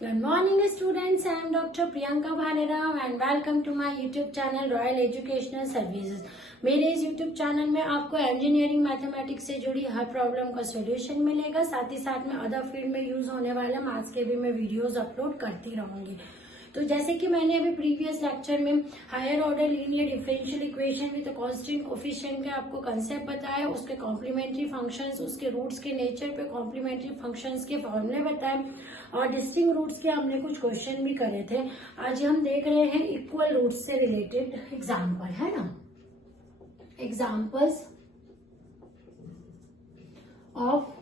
Good morning students, I am Dr. Priyanka Bhalerao and welcome to my YouTube channel Royal Educational Services। मेरे इस YouTube channel में आपको engineering mathematics से जुड़ी हर problem का solution मिलेगा। साथ ही साथ में अदर फील्ड में यूज होने वाले मैथ्स के भी मैं वीडियोस अपलोड करती रहूंगी। तो जैसे कि मैंने अभी प्रीवियस लेक्चर में higher order linear differential equation with constant coefficient के आपको कंसेप्ट बताया, उसके कॉम्प्लीमेंट्री फंक्शंस, उसके रूट्स के नेचर पे कॉम्प्लीमेंट्री फंक्शंस के फॉर्मूले बताए और डिस्टिंक्ट रूट्स के हमने कुछ क्वेश्चन भी करे थे। आज हम देख रहे हैं इक्वल रूट्स से रिलेटेड एग्जाम्पल, है ना। एग्जाम्पल्स ऑफ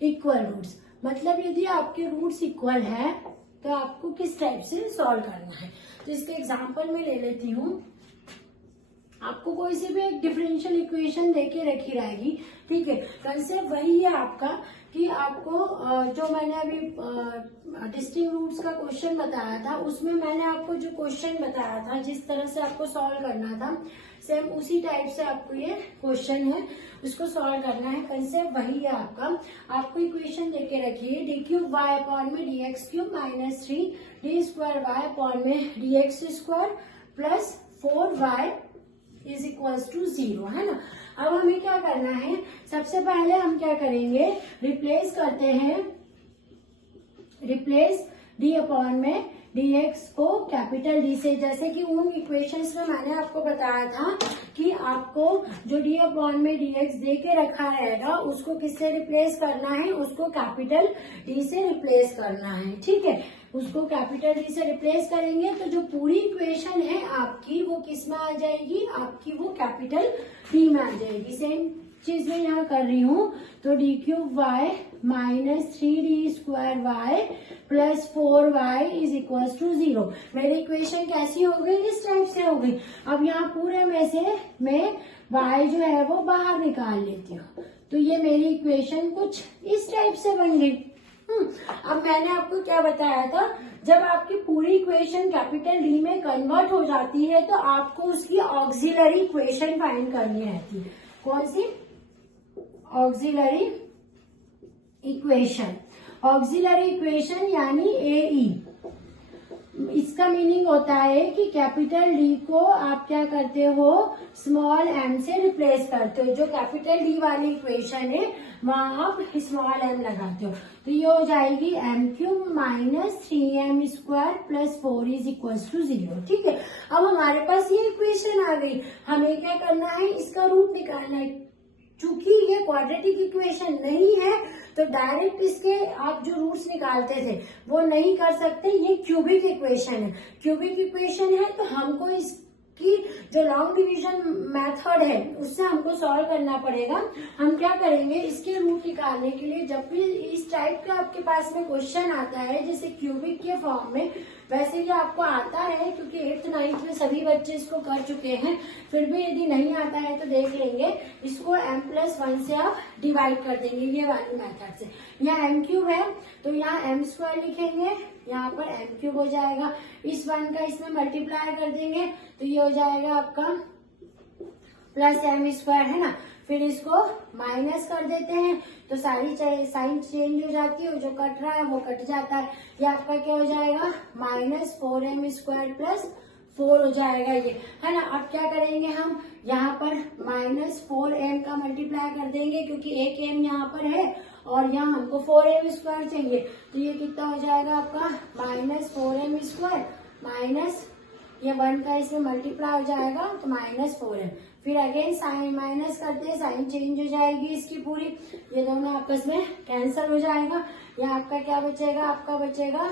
इक्वल रूट्स, मतलब यदि आपके रूट्स इक्वल है तो आपको किस टाइप से सॉल्व करना है। तो इसके एग्जांपल में ले लेती हूँ। आपको कोई सी भी एक डिफरेंशियल इक्वेशन देके रखी रहेगी, ठीक है। कंसेप्ट वही है आपका कि आपको जो मैंने अभी डिस्टिंक्ट रूट्स का क्वेश्चन बताया था, उसमें मैंने आपको जो क्वेश्चन बताया था, जिस तरह से आपको सॉल्व करना था, सेम उसी टाइप से आपको ये क्वेश्चन है, उसको सॉल्व करना है। कंसेप्ट वही है आपका। आपको इक्वेशन देके रखिए डी क्यूब वाई अपॉन में D X cube minus 3 D square Y upon में D X square plus 4y is equals to 0, है ना। अब हमें क्या करना है, सबसे पहले हम क्या करेंगे, रिप्लेस करते हैं, रिप्लेस डी अपॉन में dx को कैपिटल डी से। जैसे कि उन इक्वेशंस में मैंने आपको बताया था कि आपको जो डी अपॉन में dx दे के रखा रहेगा उसको किससे रिप्लेस करना है, उसको कैपिटल डी से रिप्लेस करना है, ठीक है। उसको कैपिटल डी से रिप्लेस करेंगे तो जो पूरी इक्वेशन है आपकी वो किस में आ जाएगी, आपकी वो कैपिटल डी में आ जाएगी। सेम चीज मैं यहाँ कर रही हूँ। तो D cube y minus 3d square y plus 4y is equal to 0। मेरी इक्वेशन कैसी हो गई, इस टाइप से हो गई। अब यहाँ पूरे में से मैं y जो है वो बाहर निकाल लेती हूँ, तो ये मेरी इक्वेशन कुछ इस टाइप से बन गई। अब मैंने आपको क्या बताया था, जब आपकी पूरी इक्वेशन कैपिटल डी में कन्वर्ट हो जाती है तो आपको उसकी ऑक्सिलरी इक्वेशन फाइंड करनी रहती है। कौन सी, ऑक्सिलरी इक्वेशन। ऑक्सिलरी इक्वेशन यानी AE। इसका मीनिंग होता है कि कैपिटल डी को आप क्या करते हो, स्मॉल m से रिप्लेस करते हो। जो कैपिटल डी वाली इक्वेशन है वहां आप स्मॉल m लगाते हो, तो ये हो जाएगी m cube minus 3m square plus 4 is equal to 0, ठीक है। अब हमारे पास ये इक्वेशन आ गई, हमें क्या करना है, इसका रूट निकालना है। चूंकि ये क्वाड्रेटिक इक्वेशन नहीं है तो डायरेक्ट इसके आप जो रूट्स निकालते थे वो नहीं कर सकते, ये क्यूबिक इक्वेशन है। क्यूबिक इक्वेशन है तो हमको इसकी जो लॉन्ग डिवीजन मेथड है उससे हमको सॉल्व करना पड़ेगा। हम क्या करेंगे, इसके रूट निकालने के लिए जब भी इस टाइप का आपके पास में क्वेश्चन आता है जैसे क्यूबिक के फॉर्म में, वैसे ये आपको आता है क्योंकि 8th 9th में सभी बच्चे इसको कर चुके हैं, फिर भी यदि नहीं आता है तो देख लेंगे। इसको m+1 से आप डिवाइड कर देंगे ये वाली मेथड से। यहाँ m क्यूब है तो यहाँ m स्क्वायर लिखेंगे, यहाँ पर m क्यूब हो जाएगा। इस 1 का इसमें मल्टीप्लाई कर देंगे तो ये हो जाएगा आपका प्लस m स्क्वायर, है ना। फिर इसको माइनस कर देते हैं तो सारी साइन चेंज हो जाती है, जो कट रहा है वो कट जाता है। ये आपका क्या हो जाएगा, माइनस 4m स्क्वायर प्लस 4 हो जाएगा ये, है ना। अब क्या करेंगे, हम यहाँ पर माइनस 4m का मल्टीप्लाई कर देंगे क्योंकि एक m यहाँ पर है और यहाँ हमको 4m स्क्वायर चाहिए, तो ये कितना हो जाएगा आपका माइनस 4m स्क्वायर माइनस ये 1 का इसमें मल्टीप्लाई हो जाएगा तो माइनस 4m। फिर अगेन साइन माइनस करते हैं, साइन चेंज हो जाएगी इसकी पूरी, ये दोनों आपस में कैंसिल हो जाएगा। ये आपका क्या बचेगा, आपका बचेगा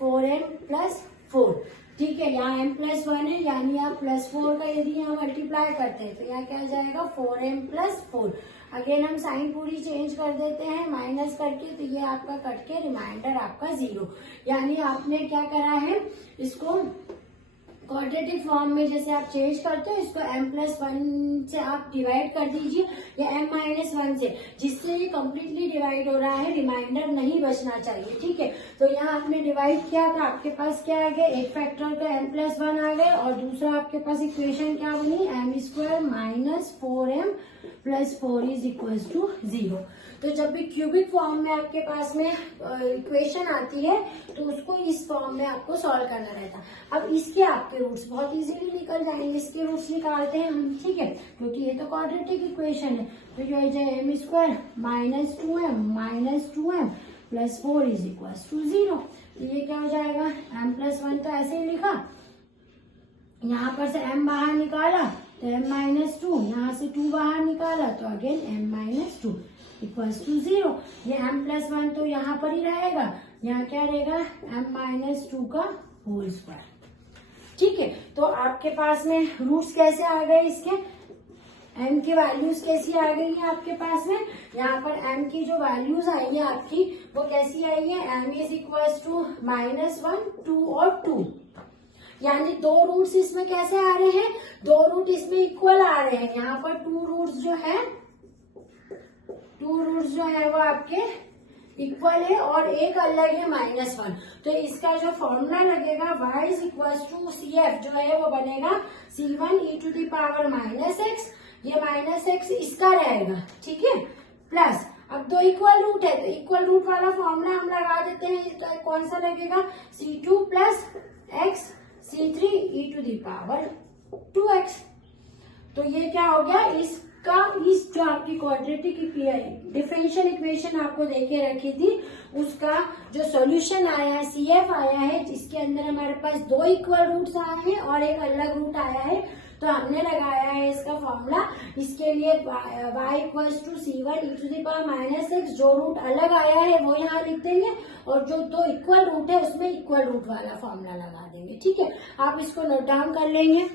4m प्लस 4, ठीक है। यहाँ m+1 है यानी आप +4 का यदि यहाँ मल्टीप्लाई करते हैं तो यहाँ क्या हो जाएगा 4m प्लस 4। अगेन हम साइन पूरी चेंज कर देते हैं माइनस करके, तो ये आपका कट के रिमाइंडर आपका 0। यानी आपने क्या करा है, इसको क्वाड्रेटिक फॉर्म में जैसे आप चेंज करते हो इसको m+1 से आप डिवाइड कर दीजिए या m-1 से, जिससे ये कम्प्लीटली डिवाइड हो रहा है, रिमाइंडर नहीं बचना चाहिए, ठीक है। तो यहाँ आपने डिवाइड किया तो आपके पास क्या आ गया, एक फैक्टर का m+1 आ गया और दूसरा आपके पास इक्वेशन क्या बनी, m² minus 4m plus 4 is equal to 0। तो जब भी क्यूबिक फॉर्म में आपके पास में इक्वेशन आती है तो उसको इस फॉर्म में आपको सॉल्व करना रहता है। अब इसके आपके रूट्स बहुत इजीली निकल जाएंगे, इसके रूट्स निकालते हैं हम, ठीक है, क्योंकि ये तो क्वाड्रेटिक इक्वेशन है। तो जो है M square minus 2m plus 4 is equal to 0। तो ये क्या हो जाएगा, m+1 तो ऐसे ही लिखा, यहाँ पर से m बाहर निकाला तो m-2, यहाँ से 2 बाहर निकाला तो अगेन m-2 इक्वल्स टू 0। ये m+1 तो यहाँ पर ही रहेगा, यहाँ क्या रहेगा m-2 का होल स्क्वायर, ठीक है। तो आपके पास में रूट्स कैसे आ गए इसके, m की वैल्यूज कैसी आ गई है आपके पास में, यहाँ पर m की जो वैल्यूज आई है आपकी वो कैसी आई है, m इज इक्वल्स टू -1, 2 और 2, यानी 2 रूट्स इसमें कैसे आ रहे हैं, 2 रूट इसमें इक्वल आ रहे हैं। यहाँ पर 2 रूट्स जो है वो आपके इक्वल है और एक अलग है -1। तो इसका जो फॉर्मूला लगेगा y is equal to CF जो है वो बनेगा C1 e⁻⁻x, ये -x इसका रहेगा, ठीक है, प्लस अब 2 इक्वल रूट है तो इक्वल रूट वाला फॉर्मूला हम लगा देते हैं, तो कौन सा लगेगा C2 plus x C3 e⁻2x। तो ये क्या हो गया, इसका इस जो आपकी क्वाड्रेटिक डिफरेंशियल इक्वेशन आपको देके रखी थी उसका जो सॉल्यूशन आया है CF आया है, जिसके अंदर हमारे पास 2 इक्वल रूट्स आए हैं और एक अलग रूट आया है, तो हमने लगाया है इसका फॉर्मूला। इसके लिए y equals to C1 e⁻⁻x, जो रूट अलग आया है वो यहाँ लिख देंगे और जो 2 इक्वल रूट है उसमें इक्वल रूट वाला फॉर्मूला लगा देंगे, ठीक है। आप इसको नोट डाउन कर लेंगे।